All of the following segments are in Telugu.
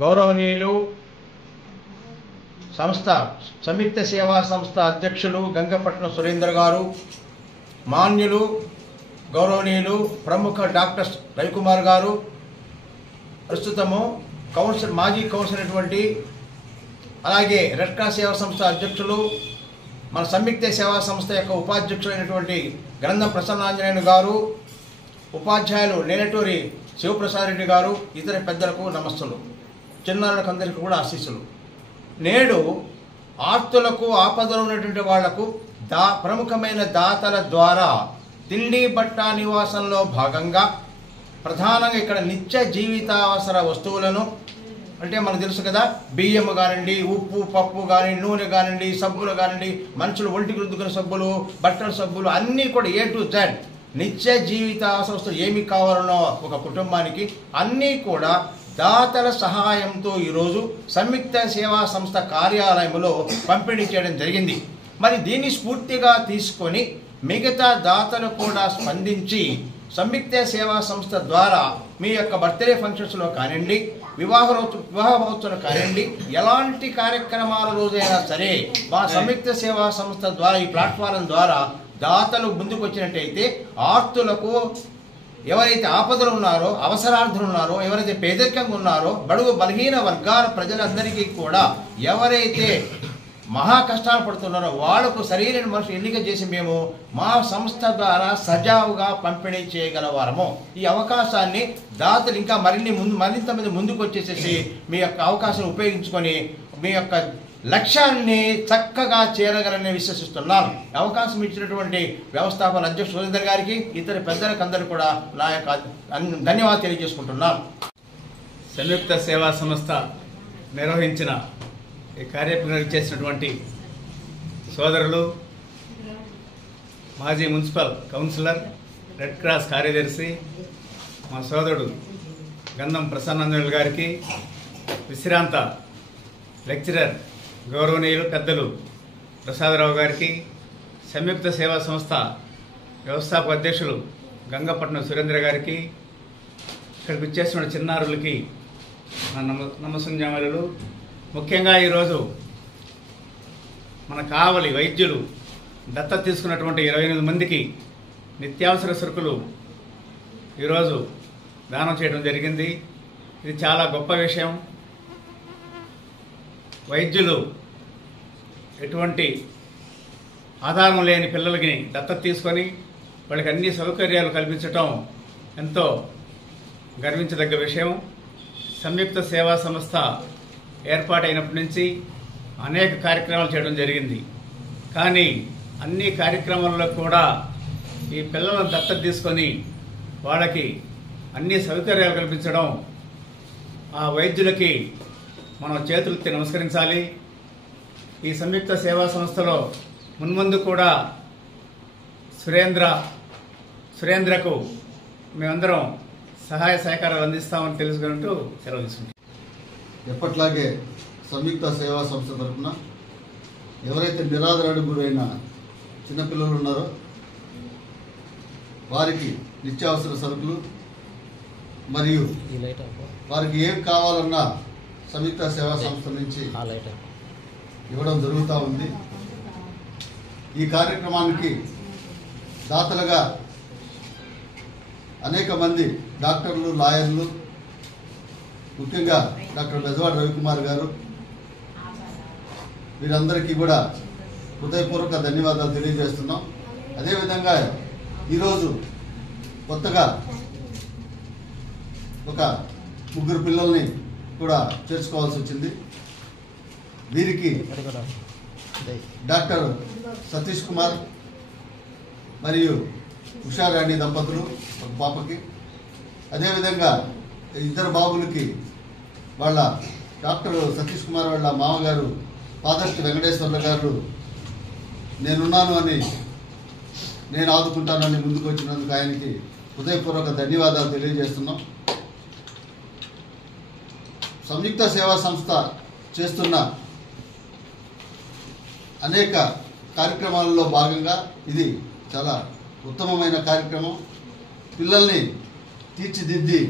గౌరవనీయులు సంస్థ సంయుక్త సేవా సంస్థ అధ్యక్షులు గంగపట్నం సురేంద్ర గారు, మాన్యులు గౌరవనీయులు ప్రముఖ డాక్టర్ రవికుమార్ గారు, ప్రస్తుతము మాజీ కౌన్సిలర్ అటువంటి అలాగే రెడ్ క్రాస్ సేవా సంస్థ అధ్యక్షులు, మన సంయుక్త సేవా సంస్థ యొక్క ఉపాధ్యక్షులైనటువంటి గ్రంథం ప్రసన్నాంజనేయులు గారు, ఉపాధ్యాయులు నేనటూరి శివప్రసాద్ రెడ్డి గారు, ఇతర పెద్దలకు నమస్తులు, చిన్నారులకు అందరికీ కూడా ఆశీస్సులు. నేడు ఆర్తులకు ఆపదలు ఉన్నటువంటి వాళ్లకు ప్రముఖమైన దాతల ద్వారా తిండి బట్ట నివాసంలో భాగంగా ప్రధానంగా ఇక్కడ నిత్య జీవితావసర వస్తువులను, అంటే మనకు తెలుసు కదా, బియ్యం కానివ్వండి, ఉప్పు పప్పు కానీ, నూనె కానివ్వండి, సబ్బులు కానివ్వండి, మనుషులు ఒంటికి రుద్దుకునే సబ్బులు, బట్టల సబ్బులు అన్నీ కూడా A to Z నిత్య జీవితావసర వస్తువులు ఏమి కావాలనో ఒక కుటుంబానికి అన్నీ కూడా దాతల సహాయంతో ఈరోజు సంయుక్త సేవా సంస్థ కార్యాలయంలో పంపిణీ చేయడం జరిగింది. మరి దీన్ని స్ఫూర్తిగా తీసుకొని మిగతా దాతలు కూడా స్పందించి సంయుక్త సేవా సంస్థ ద్వారా మీ యొక్క బర్త్డే ఫంక్షన్స్లో కానివ్వండి, వివాహ మహోత్సవం కానివ్వండి, ఎలాంటి కార్యక్రమాల రోజైనా సరే మా సంయుక్త సేవా సంస్థ ద్వారా ఈ ప్లాట్ఫారం ద్వారా దాతలు ముందుకు వచ్చినట్టయితే ఆర్తులకు, ఎవరైతే ఆపదలు ఉన్నారో, అవసరార్థులు ఉన్నారో, ఎవరైతే పేదరికంగా ఉన్నారో, బడుగు బలహీన వర్గాల ప్రజలందరికీ కూడా ఎవరైతే మహా కష్టాలు పడుతున్నారో వాళ్లకు సరైన మనుషులు ఎన్నిక చేసి మేము మా సంస్థ ద్వారా సజావుగా పంపిణీ చేయగలవారము. ఈ అవకాశాన్ని దాతలు ఇంకా మరింత మంది ముందుకు వచ్చేసేసి మీ యొక్క అవకాశాన్ని ఉపయోగించుకొని మీ యొక్క లక్ష్యాన్ని చక్కగా చేరగలని విశ్వసిస్తున్నాను. అవకాశం ఇచ్చినటువంటి వ్యవస్థాపన అధ్యక్షుడు సురేంద్ర గారికి, ఇతర పెద్దలకు అందరూ కూడా నా యొక్క ధన్యవాదాలు తెలియజేసుకుంటున్నాను. సంయుక్త సేవా సంస్థ నిర్వహించిన ఈ కార్యక్రమం చేసినటువంటి సోదరులు, మాజీ మున్సిపల్ కౌన్సిలర్, రెడ్ క్రాస్ కార్యదర్శి మా సోదరుడు గంధం ప్రసన్నాంజనేయులు గారికి, విశ్రాంత లెక్చరర్ గౌరవనీయులు పెద్దలు ప్రసాదరావు గారికి, సంయుక్త సేవా సంస్థ వ్యవస్థాపక అధ్యక్షులు గంగపట్నం సురేంద్ర గారికి, ఇక్కడికి వచ్చేసిన చిన్నారులకి నా నమస్సుంజామలు. ముఖ్యంగా ఈరోజు మన కావలి వైద్యులు దత్తత తీసుకున్నటువంటి 28 మందికి నిత్యావసర సరుకులు ఈరోజు దానం చేయడం జరిగింది. ఇది చాలా గొప్ప విషయం. వైద్యులు ఎటువంటి ఆధారం లేని పిల్లలకి దత్తత తీసుకొని వాళ్ళకి అన్ని సౌకర్యాలు కల్పించటం ఎంతో గర్వించదగ్గ విషయం. సంయుక్త సేవా సంస్థ ఏర్పాటైనప్పటి నుంచి అనేక కార్యక్రమాలు చేయడం జరిగింది. కానీ అన్ని కార్యక్రమాల్లో కూడా ఈ పిల్లలను దత్తత తీసుకొని వాళ్ళకి అన్ని సౌకర్యాలు కల్పించడం, ఆ వైద్యులకి మనం చేతులెత్తి నమస్కరించాలి. ఈ సంయుక్త సేవా సంస్థలో మున్ముందు కూడా సురేంద్రకు మేమందరం సహాయ సహకారాలు అందిస్తామని తెలుసుకుంటూ సెలవు తీసుకుంటాం. ఎప్పట్లాగే సంయుక్త సేవా సంస్థ తరఫున ఎవరైతే నిరాదరణకు గురైన చిన్నపిల్లలు ఉన్నారో వారికి నిత్యావసర సరుకులు మరియు వారికి ఏం కావాలన్నా సంయుక్త సేవా సంస్థ నుంచి ఇవ్వడం జరుగుతూ ఉంది. ఈ కార్యక్రమానికి దాతలుగా అనేక మంది డాక్టర్లు, లాయర్లు, ముఖ్యంగా డాక్టర్ బెజవాడ రవికుమార్ గారు, వీరందరికీ కూడా హృదయపూర్వక ధన్యవాదాలు తెలియజేస్తున్నాం. అదేవిధంగా ఈరోజు కొత్తగా ఒక 3 పిల్లల్ని కూడా చేర్చుకోవాల్సి వచ్చింది. వీరికి డాక్టర్ సతీష్ కుమార్ మరియు ఉషారాణి దంపతులు ఒక పాపకి, అదేవిధంగా 2 బాబులకి వాళ్ళ డాక్టర్ సతీష్ కుమార్ వాళ్ళ మామగారు పాదర్తి వెంకటేశ్వర్ల గారు నేనున్నాను అని, నేను ఆదుకుంటానని ముందుకు వచ్చినందుకు ఆయనకి హృదయపూర్వక ధన్యవాదాలు తెలియజేస్తున్నాం. సంయుక్త సేవా సంస్థ చేస్తున్న అనేక కార్యక్రమాలలో భాగంగా ఇది చాలా ఉత్తమమైన కార్యక్రమం. పిల్లల్ని తీర్చిదిద్ది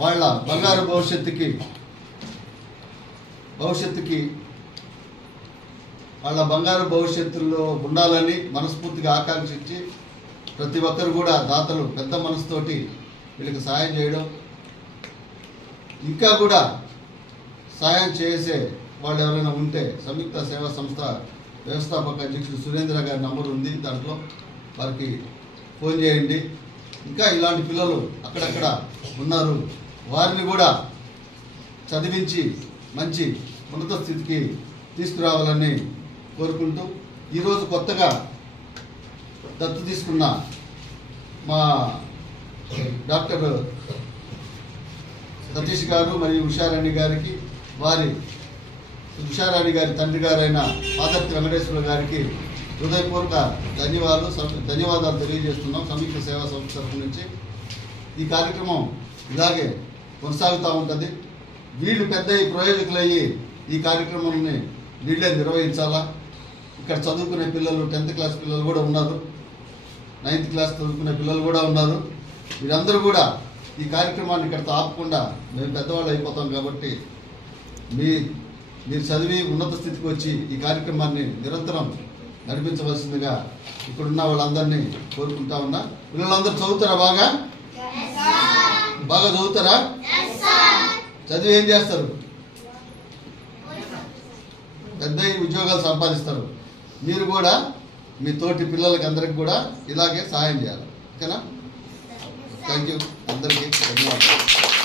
వాళ్ళ బంగారు భవిష్యత్తుకి భవిష్యత్తుకి వాళ్ళ బంగారు భవిష్యత్తులో ఉండాలని మనస్ఫూర్తిగా ఆకాంక్షించి ప్రతి ఒక్కరు కూడా దాతలు పెద్ద మనసుతోటి వీళ్ళకి సహాయం చేయడం, ఇంకా కూడా సహాయం చేసే వాళ్ళు ఎవరైనా ఉంటే సంయుక్త సేవా సంస్థ వ్యవస్థాపక అధ్యక్షుడు సురేంద్ర గారి నంబర్ ఉంది, దాంట్లో వారికి ఫోన్ చేయండి. ఇంకా ఇలాంటి పిల్లలు అక్కడక్కడ ఉన్నారు, వారిని కూడా చదివించి మంచి ఉన్నత స్థితికి తీసుకురావాలని కోరుకుంటూ, ఈరోజు కొత్తగా దత్తు తీసుకున్న మా డాక్టర్ సతీష్ గారు మరియు ఉషారాణి గారికి, వారి ఉషారాణి గారి తండ్రి గారైన పాదర్తి వెంకటేశ్వర గారికి హృదయపూర్వక ధన్యవాదాలు తెలియజేస్తున్నాం సంయుక్త సేవా సంస్థ తరఫు నుంచి. ఈ కార్యక్రమం ఇలాగే కొనసాగుతూ ఉంటుంది. వీళ్ళు పెద్ద ప్రయోజకులయ్యి ఈ కార్యక్రమాన్ని వీళ్ళే నిర్వహించాలా. ఇక్కడ చదువుకునే పిల్లలు 10th క్లాస్ పిల్లలు కూడా ఉన్నారు, 9th క్లాస్ చదువుకునే పిల్లలు కూడా ఉన్నారు. వీరందరూ కూడా ఈ కార్యక్రమాన్ని ఇక్కడితో ఆపకుండా, మేము పెద్దవాళ్ళు అయిపోతాం కాబట్టి మీరు చదివి ఉన్నత స్థితికి వచ్చి ఈ కార్యక్రమాన్ని నిరంతరం నడిపించవలసిందిగా ఇక్కడున్న వాళ్ళందరినీ కోరుకుంటా ఉన్నా. పిల్లలందరూ చదువుతారా? బాగా చదువుతారా? చదివి ఏం చేస్తారు? పెద్ద ఉద్యోగాలు సంపాదిస్తారు. మీరు కూడా మీ తోటి పిల్లలకి అందరికి కూడా ఇలాగే సహాయం చేయాలి. ఓకేనా? Thank you. అందరికీ ధన్యవాదాలు.